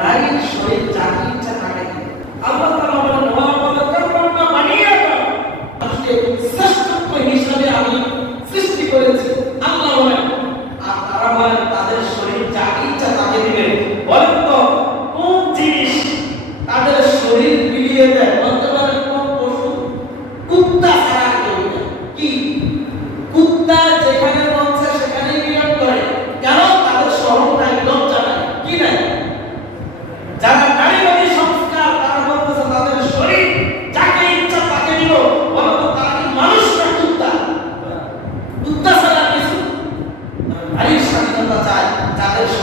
নারীর শরীর চাকরি ইচ্ছা থাকে আল্লাহ তালা Tá, tratadas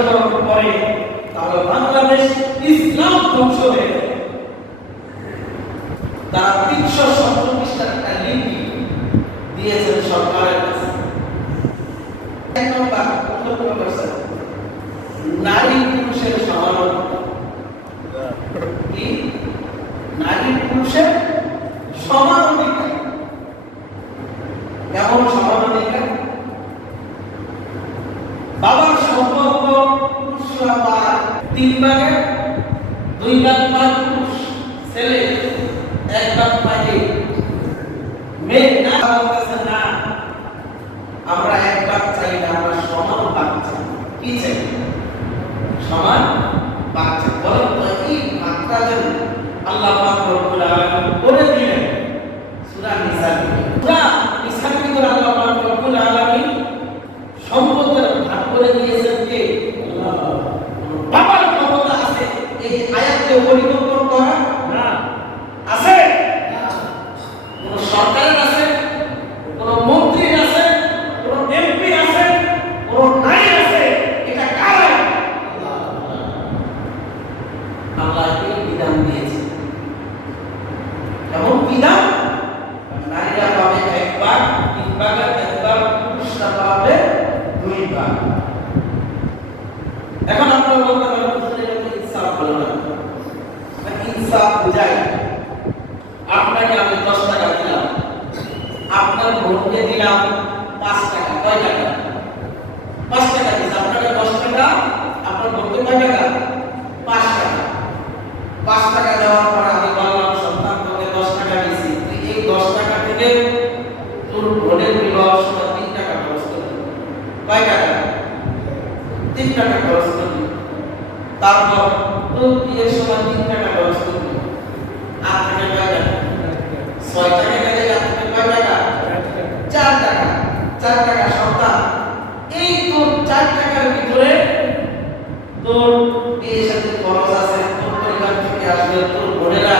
কার্যক্রম করে, তাহলে বাংলাদেশ ইসলাম ধ্বংস হয়ে যাবে। তারা তিনশো সত্তরটা একটা লিপি দিয়েছেন সরকারের কাছে। এক নম্বর তিন ভাগে দুই ভাগ পায় পুরুষ, ছেলে, এক ভাগ পায় মেয়ে, না, বলতেছে না। আমরা এক ভাগ চাই না, আমরা সমান ভাগ চাই। কি চাই? সমান ভাগ চাই। বলেন তো, এই ভাগটা যেন আল্লাহ করে দিলেন। মানে আপনাকে আমি দশ টাকা দিলাম। আপনার বোনকে দিলাম পাঁচ টাকা। কয় টাকা? পাঁচ টাকা দিয়েছে। আপনাকে দশ টাকা, আপনার বোনকে কয় টাকা? পাঁচ টাকা। পাঁচ টাকা দেওয়ার পর আমি বললাম, সন্তান, তোকে দশ টাকা দিয়েছি। এই দশ টাকা থেকে তোর বোনের বিবাহ সময় তিন টাকা খরচ করবি। টাকা? তিন টাকা খরচ করবি। তারপর তো বিয়ের সময় তিন টাকা খরচ করবে আট থেকে কয় টাকা। ছয় টাকা গেলে আট থেকে টাকা। চার টাকা চার টাকা সপ্তাহ। এই তোর চার টাকার ভিতরে তোর বিয়ের সাথে খরচ আছে, তোর পরিবার থেকে আসবে, তোর বোনেরা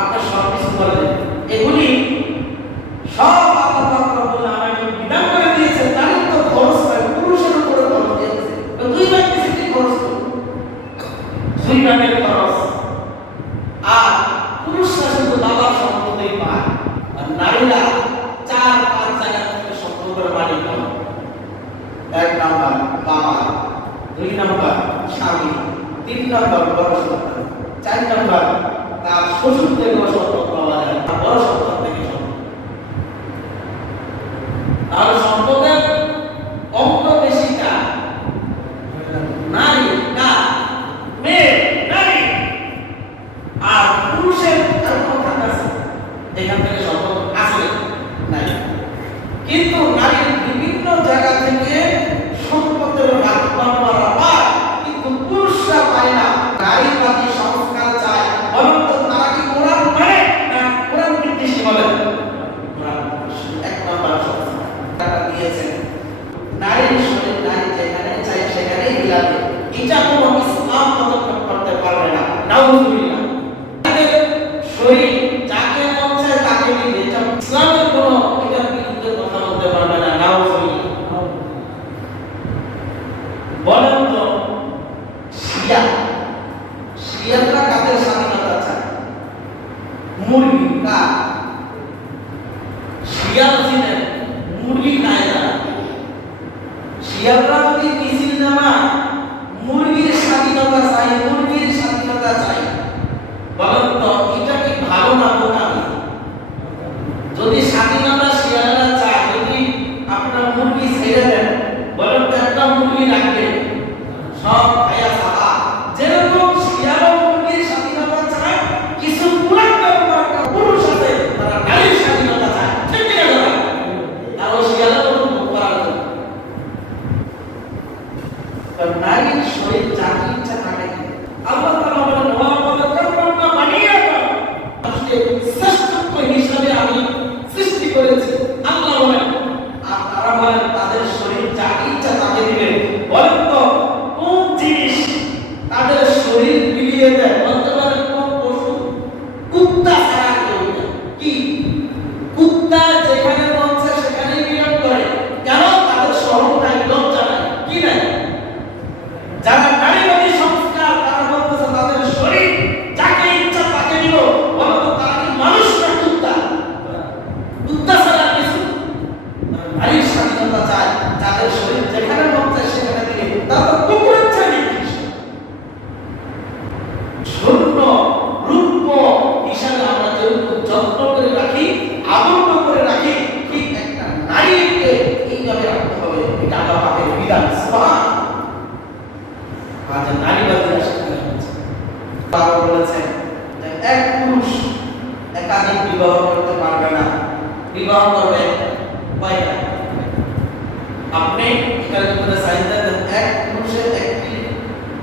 আপনার সব কিছু বলেন এগুলি সব আল্লাহ রব্বুল আলামিন করে দিয়েছেন তো খরচ পুরুষের উপরে খরচ আর পুরুষরা শুধু পায়, আর নারীরা চার, পাঁচ জায়গা থেকে এক নাম্বার বাবা দুই নাম্বার স্বামী, তিন নম্বর বড় চার নম্বর ওষুধ দেওয়া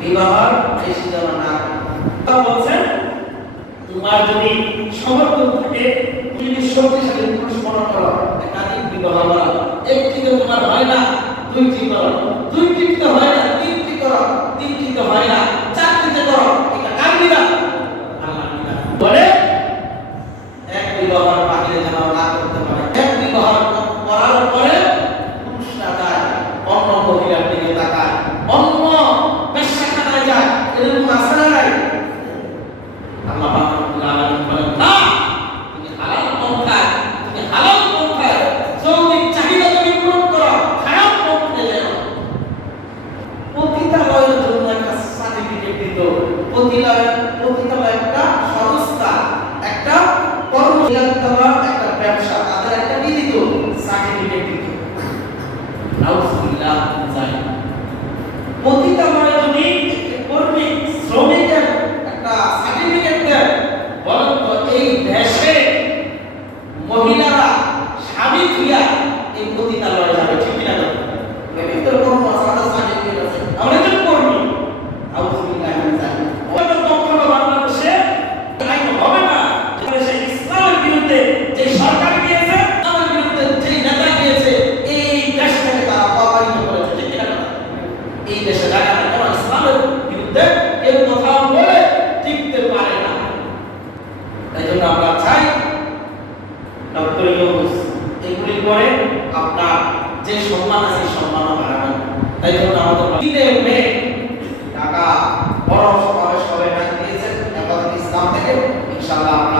বিবাহ বেশি যেন না। বলছেন, তোমার যদি সমর্থন থাকে, তুমি যদি শক্তিশালী পুরুষ মনে করো, একাধিক বিবাহ করো। একটিতে তোমার হয় না, দুইটি করো। দুইটিতে হয় না, তিনটি করো। তিনটিতে হয় না। তাই জন্য আমাদের তিনে মে ঢাকা বড় সমাবেশ হবে ডাক দিয়েছেন হেফাজত ইসলাম থেকে ইনশাআল্লাহ